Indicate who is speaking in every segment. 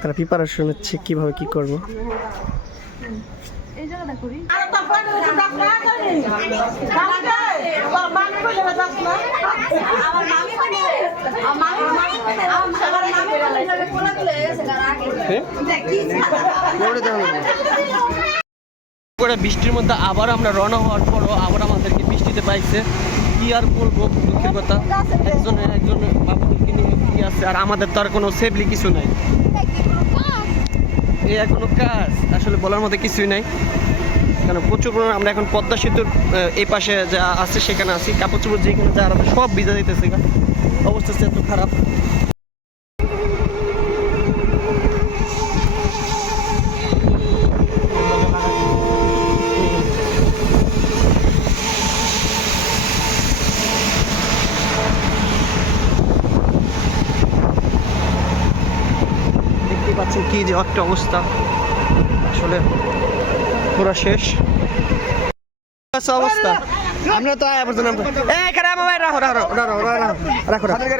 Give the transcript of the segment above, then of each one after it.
Speaker 1: তারা প্রিপারেশন হচ্ছে কীভাবে কি করব?
Speaker 2: এই জায়গাটা করি। আমার মামি
Speaker 1: করে বৃষ্টির মধ্যে আবার আমরা রওনা হওয়ার পরও আবার আমাদেরকে বৃষ্টিতে পাইছে। কি আর বলব, দুঃখের কথা। একজন একজন বাবুকে নিয়ে কি আছে, আর আমাদের তো আর কোনো সেফলি কিছু নাই। এই কোনো কাজ, আসলে বলার মধ্যে কিছুই নাই। কারণ প্রচুর পরিমাণে আমরা এখন পদ্মা সেতুর এই পাশে যা আছে সেখানে আছি, কাপড় চোপড় যেখানে যা সব ভিজা দিতেছে অবস্থা এত খারাপ। কি যে একটা অবস্থা। আসলে পুরো শেষ। অবস্থা? আমরা তো আয় পর্যন্ত এই এখানে আমার ভাই রাখো রাখো রাখো রাখো রাখো রাখো রাখো রাখো।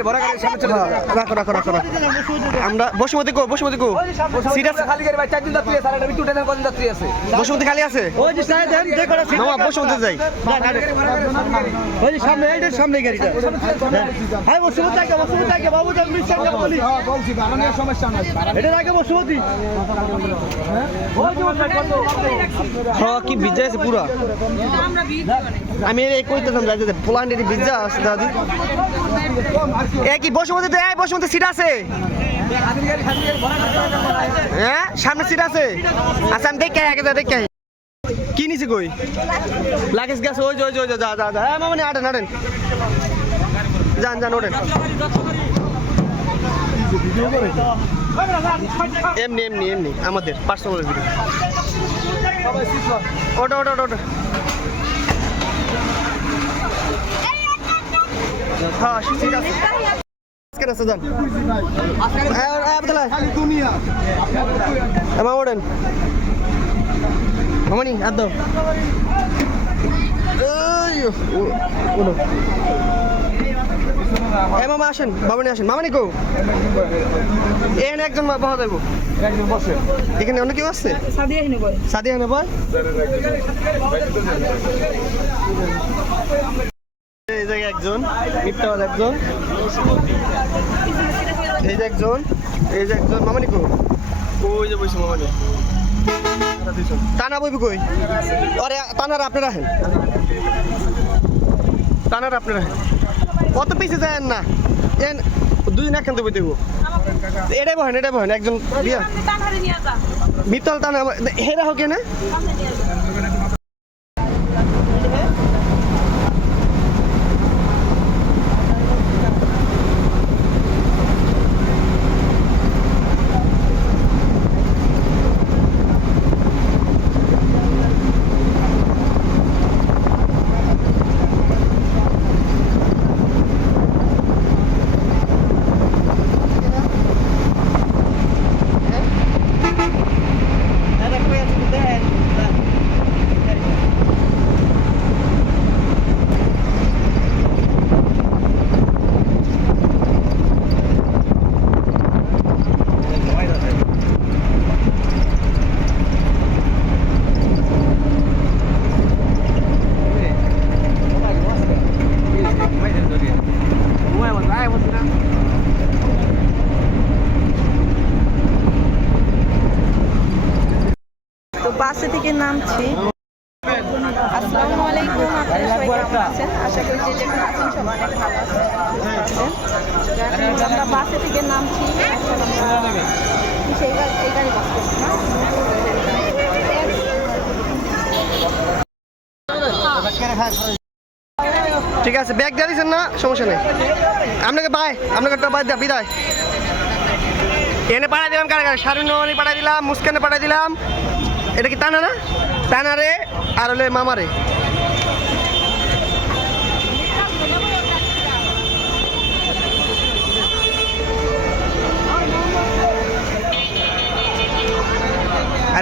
Speaker 1: রাখো রাখো রাখো আমরা বসুমতি কো বসুমতি কো। সিট আছে
Speaker 3: খালি গাড়ি ভাই চারজন যাত্রী আছে আর একটা বিট্টু ট্রেনের কজন যাত্রী আছে।
Speaker 1: বসুমতি খালি আছে?
Speaker 4: ওই যে সাইড দেন যে করে
Speaker 1: মামা বসুমতি যাই।
Speaker 4: ওই যে সামনে এইটার সামনে গাড়িটা। হ্যাঁ বসুমতি আগে বসুমতি আগে বাবু যান মিস সঙ্গে বলি।
Speaker 3: হ্যাঁ বলছি বানানোর সমস্যা নাই।
Speaker 4: এটার আগে বসুমতি।
Speaker 1: হ্যাঁ? কি ভিজা আছে পুরা? আমি এই কইতেছিলাম যাইতে পোলান্ডের ভিজা আছে দাদি। এ কি, বসুমতি তো এই বসুমতি সিট আছে? হ্যাঁ সামনে সিট আছে? আচ্ছা আমি দেখে আগে যা, দেখে আই। কি নিছি কই? লাগেজ গেছে, ওই যে ওই যে যা যা যা হ্যাঁ মামনি, আটেন আটেন। যান যান, ওঠেন। এমনি এমনি এমনি, আমাদের পার্সোনাল ভিডিও ওটা ওটা ওটা হ্যাঁ, এমা ওড়েন মামনি আর দাও আসেন। বাবানি আসেন। মামানি কো? এখানে একজন
Speaker 3: বহা যাইব।
Speaker 1: এখানে অন্য কেউ আসছে
Speaker 2: সাদিয়া হেনে
Speaker 1: বয়। জায়গায় একজন মিথ্যাবাদ একজন। এই যে একজন এই যে একজন মামানি কো ওই যে বসে মামানি? টানা বইবি কই? আরে টানার আপনারা আহেন টানার আপনারা কত পিছে যায় না? এন দুদিন একখান দেবো দেবো? এটাই বহেন এটাই বহেন একজন বিয়া। মিত্তল টানা হেরা হোক না
Speaker 2: সামনে নিয়ে যা
Speaker 5: তো বাসে থেকে নামছি আসসালামু
Speaker 1: ঠিক আছে ব্যাগ দিয়ে দিচ্ছেন না? সমস্যা নেই। আপনাকে বাই আপনাকে একটা বাই বিদায়। এনে পাঠাই দিলাম কারা কারা? শারুনি পাঠাই দিলাম, মুস্কানে পাঠাই দিলাম। এটা কি টানা না টানারে আর হলে মামারে।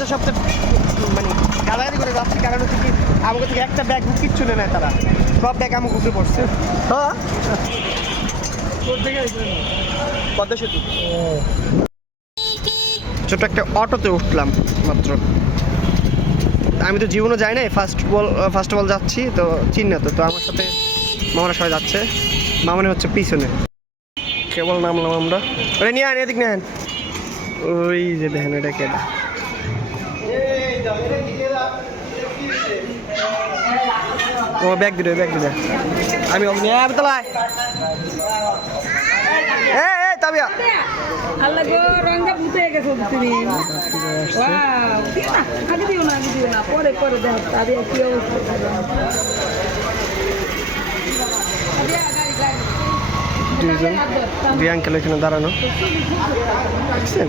Speaker 1: হচ্ছে সবচেয়ে মানে গালাগালি করে যাচ্ছি কারণ হচ্ছে কি আমাকে থেকে একটা ব্যাগ কিচ্ছু নেয় তারা। সব ব্যাগ আমাকে উঠে পড়ছে। হ্যাঁ। পদ্মা সেতু। ছোট একটা অটোতে উঠলাম মাত্র। আমি তো জীবনে যাই নাই first ball first of all যাচ্ছি তো চিন না তো তো আমার সাথে মামারা সবাই যাচ্ছে। মামনে হচ্ছে পিছনে। কেবল নামলাম আমরা। ওরে নিয়ে আন এদিক নিয়ে আন ওই যে দেখেন এটা কেডা? ও ব্যাগ দিলে ব্যাগ দিলে। আমি আমি তোলায়। এ এ তাবিয়া।
Speaker 2: আল্লাহ গো রঙটা ভূতে গেছো তুমি। ওয়াও দিও না? আগে দিও না আগে দিও না। পরে পরে দেখো তাদের কি অবস্থা।
Speaker 1: দুইজন দুই আঙ্কেল এখানে দাঁড়ানো। দেখছেন?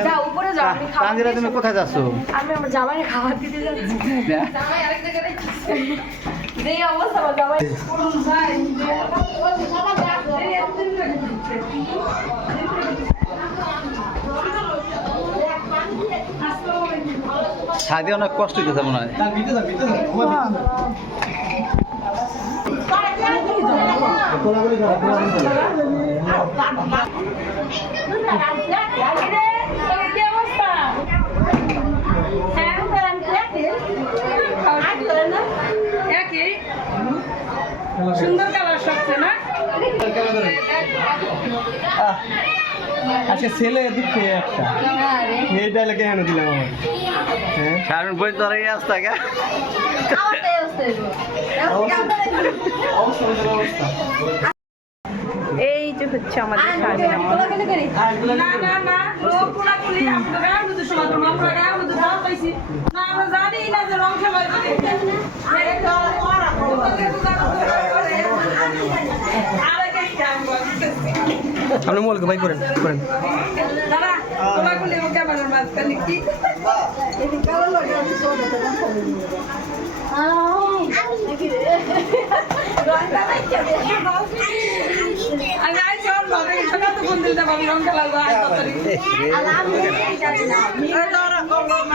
Speaker 2: যাও আমি খাবার
Speaker 4: তানজিরা তুমি কোথায় যাচ্ছ।
Speaker 2: আমি আমার জামাই খাবার দিতে যাচ্ছি। জামাই আরেক জায়গায় রেখেছে অবস্থা আমার জামাই
Speaker 4: সাদি অনেক কষ্ট হইতেছে মনে হয়।
Speaker 2: সুন্দর কালার সবচেয়ে না?
Speaker 1: আজকে ছেলে দুঃখে একটা। এই ডায়লগে হেন দিলাম আমার। হ্যাঁ?
Speaker 4: কারণ বই তো এই আসতে আগে
Speaker 5: এই যে হচ্ছে আমাদের
Speaker 2: না আমরা জানি না যে রং খেলা
Speaker 1: আপনি মোলকে ভাই করেন করেন।
Speaker 2: আমি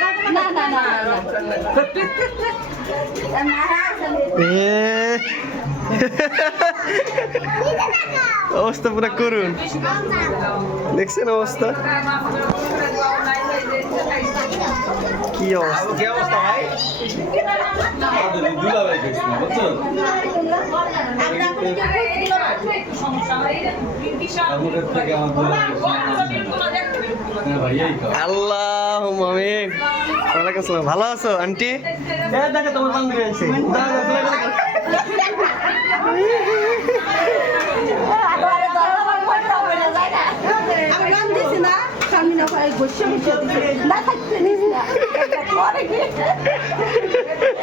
Speaker 2: না না
Speaker 1: না অবস্থা পুরো করুন। দেখছেন অবস্থা? কি অবস্থা?
Speaker 3: কি অবস্থা ভাই?
Speaker 1: আল্লাহ মামিন ওয়ালাইকুম আসসালাম। ভালো আছো আন্টি? দেখো তোমার বান্ধবী আছে
Speaker 2: না সামনে না পাই বসে বসে না থাকতে নিস না।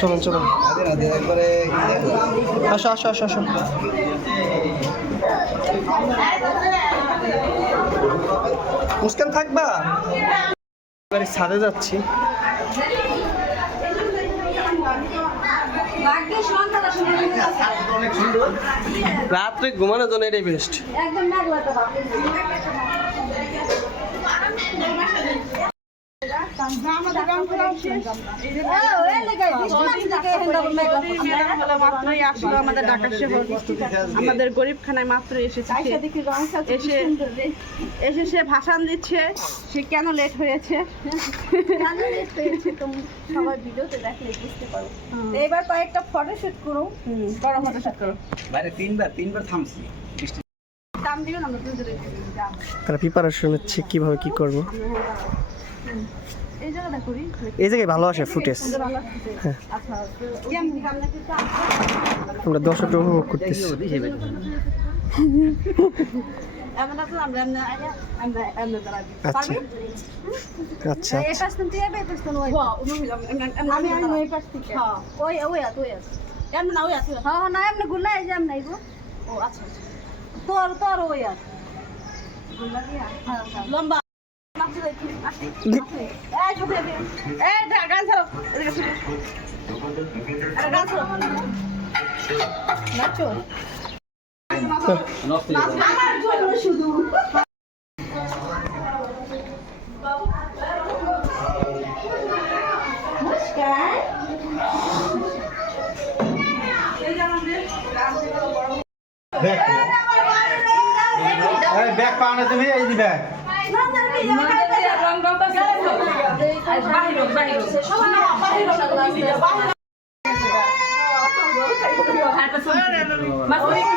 Speaker 1: চলুন চলুন। আসো আসো আসো আসো। মুস্কান, থাকবা? এবারে ছাদে যাচ্ছি। রাত্রে ঘুমানোর জন্য এটাই বেস্ট
Speaker 2: একদম মেঘলা তো বাকি
Speaker 5: মাত্রই আসলো আমাদের ঢাকা শহর আমাদের গরিবখানায় মাত্র এসেছে এসে এসে সে ভাষণ দিচ্ছে। সে কেন লেট হয়েছে?
Speaker 2: সবাই ভিডিওতে দেখলে বুঝতে পারো এবার কয়েকটা ফটো শুট করো
Speaker 5: করো ফটোশুট করো।
Speaker 4: বাইরে তিনবার তিনবার থামছি।
Speaker 5: দাম দিবেন আমরা
Speaker 1: তারা প্রিপারেশন হচ্ছে কীভাবে কি করব।
Speaker 5: এই জায়গাটা
Speaker 1: জায়গায় ভালো আসে ফুটেজ।
Speaker 5: আচ্ছা আমরা কি চাপ
Speaker 1: আমরা দর্শকটা উপভোগ করতেছি। আচ্ছা। আচ্ছা।
Speaker 2: এই এই পাশ থেকে ওই।
Speaker 5: থেকে।
Speaker 2: হ্যাঁ হ্যাঁ হ্যাঁ, এই তোর তোর ওই
Speaker 5: লম্বা এই ছোট এই দা- গান ছাড়ো এদিকে শুধু